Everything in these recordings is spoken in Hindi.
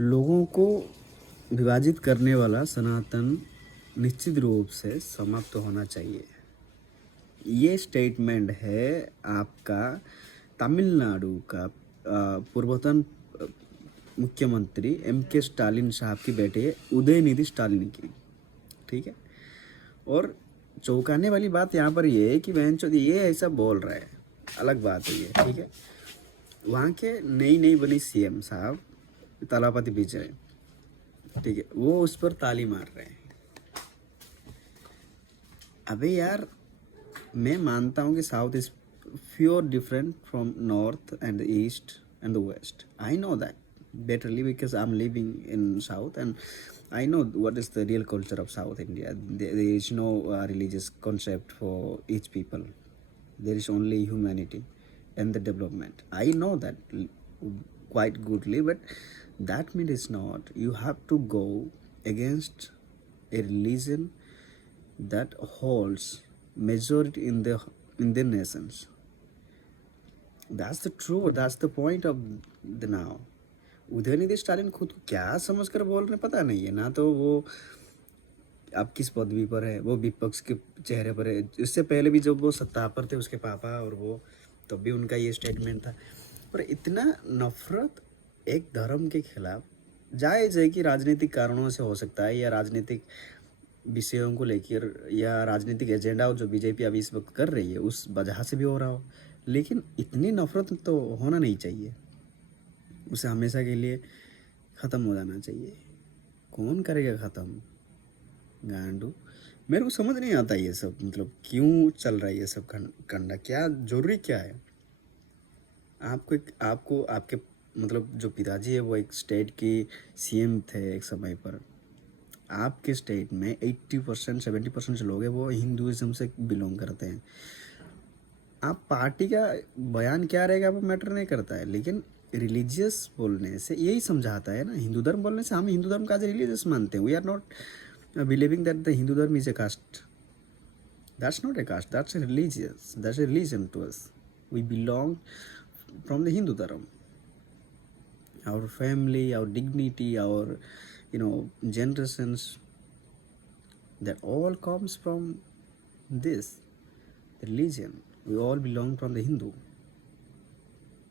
लोगों को विभाजित करने वाला सनातन निश्चित रूप से समाप्त होना चाहिए। ये स्टेटमेंट है आपका तमिलनाडु का पूर्वतन मुख्यमंत्री M.K. स्टालिन साहब की बेटे उदयनिधि स्टालिन की। ठीक है। और चौंकाने वाली बात यहाँ पर ये है कि ये ऐसा बोल रहा है, अलग बात है ये। ठीक है। वहाँ के नई बनी CM साहब तलापति विजय, ठीक है, वो उस पर ताली मार रहे हैं। अबे यार, मैं मानता हूँ कि south is pure different from north and east and the west. I know that betterly because I'm living in South and I know what is the real culture of South India. There is no religious concept for each people. There is only humanity and the development. I know that quite goodly, but that means not you have to go against a religion that holds majority in the nations. That's the truth. That's the point of the now. Udhayanidhi Stalin खुद को क्या समझकर बोल रहे पता नहीं है ना। तो वो अब किस पदवी पर है, वो विपक्ष के चेहरे पर है। इससे पहले भी जब वो सत्ता पर थे, उसके पापा और वो, तब भी उनका ये स्टेटमेंट था। पर इतना नफरत एक धर्म के खिलाफ, जायज़ है कि राजनीतिक कारणों से हो सकता है, या राजनीतिक विषयों को लेकर, या राजनीतिक एजेंडा जो बीजेपी अभी इस वक्त कर रही है उस वजह से भी हो रहा हो, लेकिन इतनी नफरत तो होना नहीं चाहिए। उसे हमेशा के लिए ख़त्म हो जाना चाहिए। कौन करेगा ख़त्म? गांडू, मेरे को समझ नहीं आता ये सब, मतलब क्यों चल रहा है ये सब कंडा, क्या जरूरी क्या है? आपको आपके मतलब जो पिताजी है वो एक स्टेट की CM थे एक समय पर। आपके स्टेट में 80% 70% जो लोग हैं वो हिंदुइज्म से बिलोंग करते हैं। आप पार्टी का बयान क्या रहेगा वो मैटर नहीं करता है, लेकिन रिलीजियस बोलने से यही समझाता है ना। हिंदू धर्म बोलने से हम हिंदू धर्म का एज रिलीजियस मानते हैं। We are not believing that the Hindu dharma is a caste. That's not a caste, that's a religious, that's a religion to us. We belong from the Hindu Dharma. Our family, our dignity, our generations, that all comes from this religion. We all belong from the Hindu.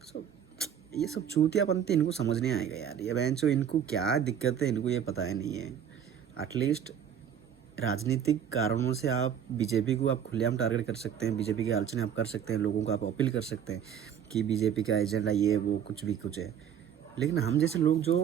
So ये सब चूतियापंती इनको समझ नहीं आएगा यार। ये बहनचो, इनको क्या दिक्कत है इनको ये पता है नहीं है। एटलीस्ट राजनीतिक कारणों से आप बीजेपी को आप खुलेआम टारगेट कर सकते हैं, बीजेपी की आलोचना आप कर सकते हैं, लोगों को आप अपील कर सकते हैं कि बीजेपी का एजेंडा ये वो कुछ भी कुछ है। लेकिन हम जैसे लोग जो